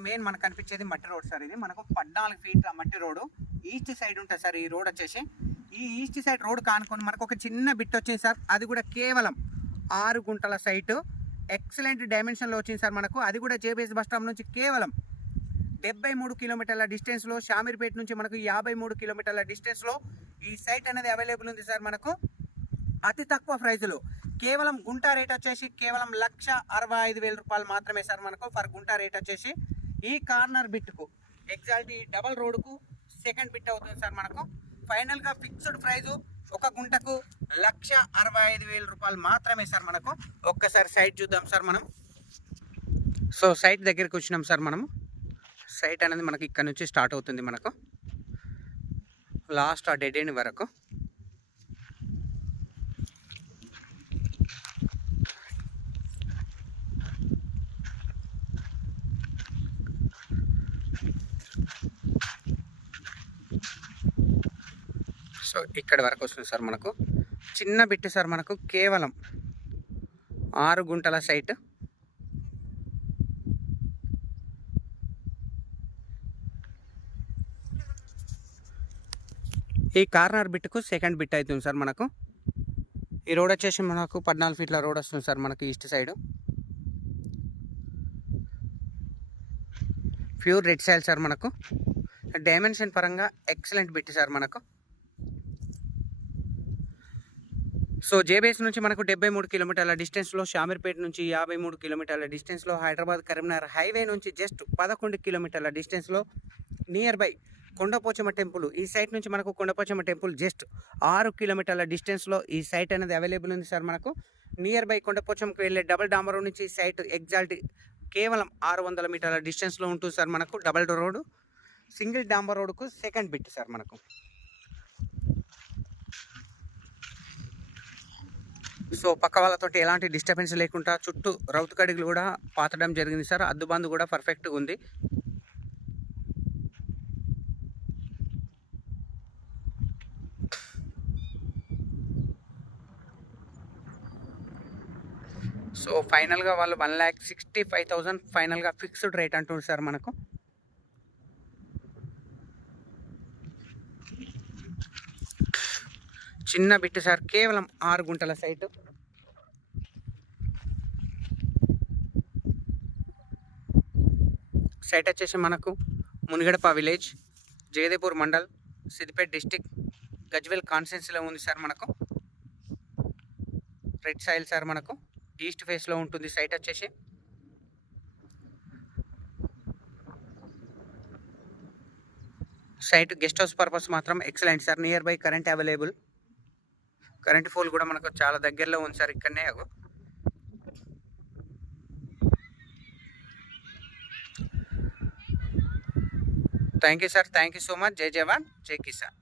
ఇది మెయిన్ మనకు కనిపించేది మట్టి రోడ్ సార్. ఇది మనకు 14 ఫీట్ల మట్టి రోడ్డు ఈస్ట్ సైడ్ ఉంటుంది సార్. ఈ రోడ్ వచ్చేసి ఈ ఈస్ట్ సైడ్ రోడ్ కానుకొని మనకు ఒక చిన్న బిట్ వచ్చింది సార్. అది కూడా కేవలం 6 గుంటల సైటు, ఎక్సలెంట్ డైమెన్షన్లో వచ్చింది సార్ మనకు. అది కూడా జేబీఎస్ బస్ స్టాప్ నుంచి కేవలం 73 కిలోమీటర్ల డిస్టెన్స్లో, షామీర్పేట నుంచి మనకు 53 కిలోమీటర్ల డిస్టెన్స్లో ఈ సైట్ అనేది అవైలబుల్ ఉంది సార్ మనకు. అతి తక్కువ ప్రైజులో కేవలం గుంట రేట్ వచ్చేసి కేవలం 1,65,000 రూపాయలు మాత్రమే సార్ మనకు ఫర్ గుంట రేట్ వచ్చేసి. ఈ కార్నర్ బిట్కు ఎగ్జాక్ట్ ఈ డబల్ రోడ్కు సెకండ్ బిట్ అవుతుంది సార్ మనకు. ఫైనల్గా ఫిక్స్డ్ ప్రైజు ఒక గుంటకు 1,65,000 రూపాయలు మాత్రమే సార్ మనకు. ఒక్కసారి సైట్ చూద్దాం సార్ మనం. సో సైట్ దగ్గరికి వచ్చినాం సార్ మనము. సైట్ అనేది మనకి ఇక్కడ నుంచి స్టార్ట్ అవుతుంది మనకు లాస్ట్ ఆ డెడ్ ఎండ్ వరకు. సో ఇక్కడ వరకు వస్తుంది సార్ మనకు. చిన్న బిట్ సార్ మనకు, కేవలం 6 గుంటల సైట్. ఈ కార్నర్ బిట్కు సెకండ్ బిట్ అవుతుంది సార్ మనకు. ఈ రోడ్ వచ్చేసి మనకు 14 ఫీట్ల రోడ్ వస్తుంది సార్ మనకు east side. Pure red soil sir మనకు. డైమెన్షన్ పరంగా ఎక్సలెంట్ బిట్ సార్ మనకు. సో జేబీఎస్ నుంచి మనకు 73 కిలోమీటర్ల డిస్టెన్స్లో, షామీర్పేట నుంచి 53 కిలోమీటర్ల డిస్టెన్స్లో, హైదరాబాద్ కరీంనగర్ హైవే నుంచి జస్ట్ 11 కిలోమీటర్ల డిస్టెన్స్లో, నియర్ బై కొండపోచమ్మ టెంపుల్. ఈ సైట్ నుంచి మనకు కొండపోచమ్మ టెంపుల్ జస్ట్ 6 కిలోమీటర్ల డిస్టెన్స్లో ఈ సైట్ అనేది అవైలబుల్ ఉంది సార్ మనకు. నియర్ బై కొండపోచమ్మకి వెళ్ళే డబల్ డాంబర్ రోడ్ నుంచి ఈ సైట్ ఎగ్జాక్ట్ కేవలం 600 మీటర్ల డిస్టెన్స్లో ఉంటుంది సార్ మనకు. డబల్ రోడ్, సింగిల్ డాంబర్ రోడ్కు సెకండ్ బిట్ సార్ మనకు. సో పక్క వాళ్ళతో ఎలాంటి డిస్టర్బెన్స్ లేకుండా చుట్టూ రౌతు కడిగలు కూడా పాతడం జరిగింది సార్. అద్దుబందు కూడా పర్ఫెక్ట్గా ఉంది. సో ఫైనల్గా వాళ్ళు 1,65,000 ఫైనల్గా ఫిక్స్డ్ రేట్ అంటుంది సార్ మనకు. చిన్న బిట్ సార్, కేవలం 6 గుంటల సైటు. సైట్ వచ్చేసి మనకు మునిగడప విలేజ్, జగదేపూర్ మండల్, సిద్దిపేట డిస్టిక్, గజ్వేల్ కాన్స్టిట్యున్సీలో ఉంది సార్ మనకు. రెడ్ సాయిల్ సార్ మనకు. ఈస్ట్ ఫేస్లో ఉంటుంది సైట్ వచ్చేసి. సైట్ గెస్ట్ హౌస్ పర్పస్ మాత్రం excellent sir. Near by current available. Current pole కూడా మనకు చాలా దగ్గరలో ఉంది సార్ ఇక్కడనే. Thank you sir, thank you so much. జై జవాన్, జై కిసాన్.